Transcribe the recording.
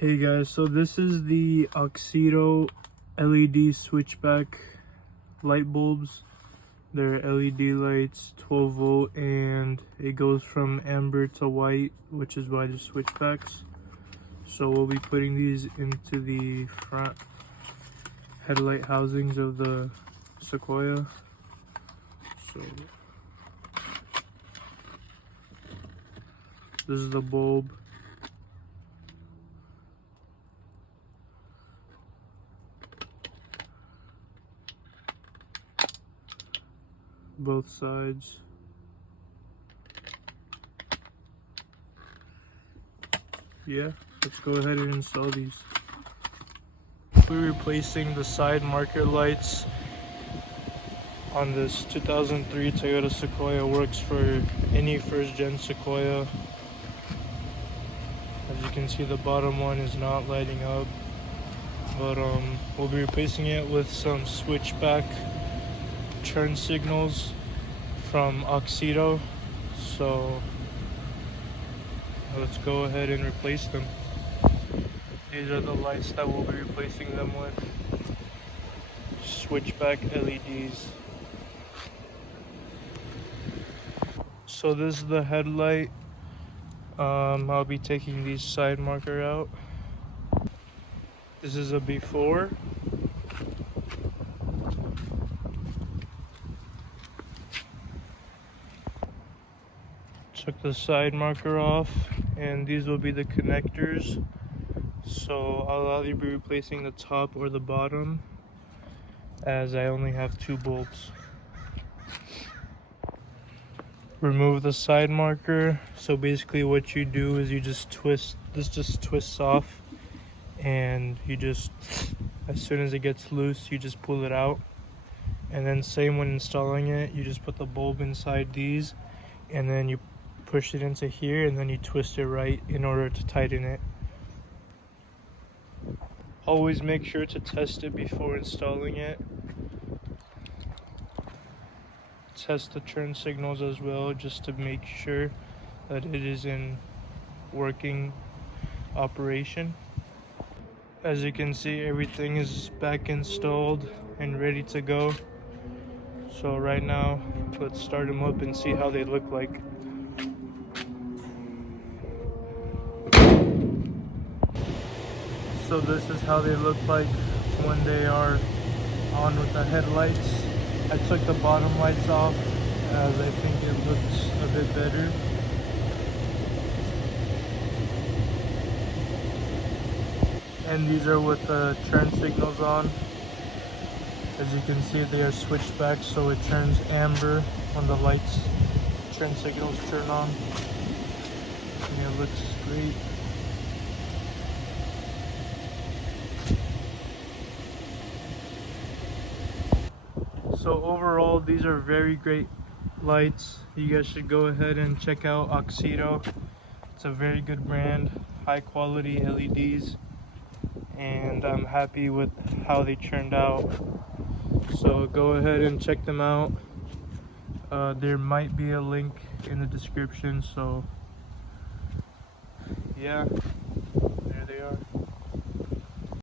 Hey guys, so this is the Auxito LED switchback light bulbs. They're LED lights, 12 volt, and it goes from amber to white, which is why they're switchbacks. So we'll be putting these into the front headlight housings of the Sequoia. So this is the bulb. Both sides. Yeah, let's go ahead and install these. We're replacing the side marker lights on this 2003 Toyota Sequoia. Works for any first gen Sequoia. As you can see, the bottom one is not lighting up, but we'll be replacing it with some switchback turn signals from Auxito. So let's go ahead and replace them. These are the lights that we'll be replacing them with. Switchback LEDs. So this is the headlight. I'll be taking these side marker out. This is a before. Took the side marker off, and these will be the connectors. So I'll either be replacing the top or the bottom, as I only have 2 bolts. Remove the side marker. So basically what you do is you just twist, this just twists off, and you just, as soon as it gets loose, you just pull it out. And then same when installing it, you just put the bulb inside these, and then you push it into here, and then you twist it right in order to tighten it. Always make sure to test it before installing it. Test the turn signals as well, just to make sure that it is in working operation. As you can see, everything is back installed and ready to go. So right now, let's start them up and see how they look like. So this is how they look like when they are on with the headlights. I took the bottom lights off as I think it looks a bit better. And these are with the turn signals on. As you can see, they are switched back, so it turns amber when the lights turn signals turn on. And it looks great. So overall, these are very great lights. You guys should go ahead and check out Auxito. It's a very good brand, high quality LEDs, and I'm happy with how they turned out. So go ahead and check them out. There might be a link in the description, so yeah.